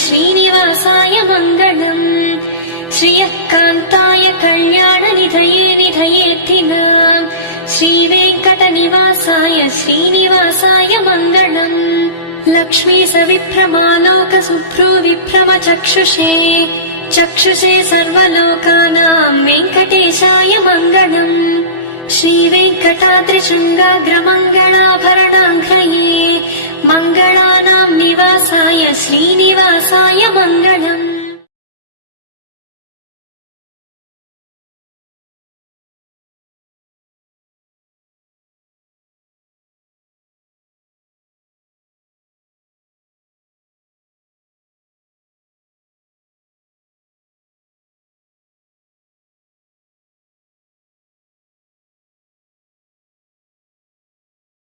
श्रीनिवासाय मङ्गलम्। श्रियःकान्ताय कल्याणनिधये निधयेऽर्थिनाम् श्रीवेङ्कटनिवासाय श्रीनिवासाय मङ्गलम्। लक्ष्मी सविभ्रमालोकसुभ्रो विभ्रमचक्षुषे चक्षुषे सर्वलोकानां वेङ्कटेशाय मङ्गलम्। श्रीवेङ्कटाद्रिशृङ्गाग्रमङ्गलाभरणाङ्घ्रये मङ्गलानां निवासाय श्रीनिवासाय मङ्गलम्।